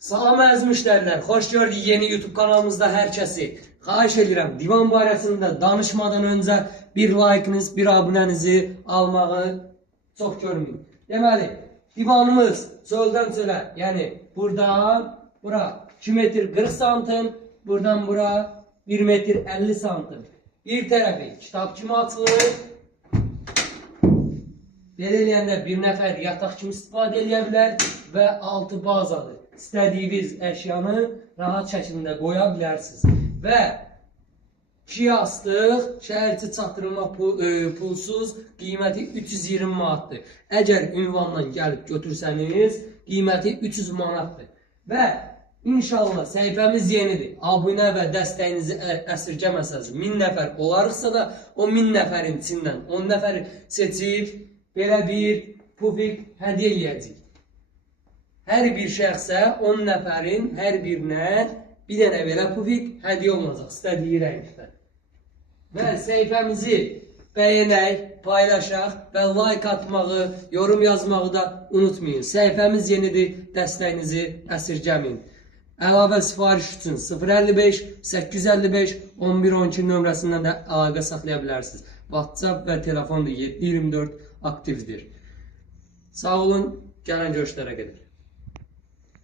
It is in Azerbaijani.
Salam əziz müştərilər, xoş gördük yeni YouTube kanalımızda hər kəsi. Xahiş edirəm, divan barəsində danışmadan öncə bir like'ınız, bir abunənizi almağı çox görməyin. Deməli, divanımız çöldən çölə, yəni buradan bura 2 metr 40 santim, buradan bura 1 metr 50 santim. Bir tərəfi kitab kimi açılır. Belə eləyəndə bir nəfər yataq kimi istifadə edə bilər və altı bazadır. İstədiyiniz əşyanı rahat şəkildə qoya bilərsiniz. Və 2 yastıq, şəhərçi çatdırma pulsuz, qiyməti 320 manatdır. Əgər ünvandan gəlib götürsəniz, qiyməti 300 manatdır. Və inşallah səhifəmiz yenidir. Abunə və dəstəyinizi əsirgəməsəniz 1000 nəfər olarsa da, o 1000 nəfərin içindən 10 nəfəri seçib belə bir pufik hədiyyə eləyəcəyik. Hər bir şəxsə 10 nəfərin hər birinə bir dənə belə pufik hədiyyə olunacaq istədiyi rəngdə. Və səhifəmizi bəyənək, paylaşaq və like atmağı, yorum yazmağı da unutmayın. Səhifəmiz yenidir, dəstəyinizi əsirgəməyin. Əlavə sifariş üçün 055 855 1112 nömrəsindən də əlaqə saxlaya bilərsiniz. WhatsApp və telefon da 7/24 aktivdir. Sağ olun, gələn görüşlərə qədər.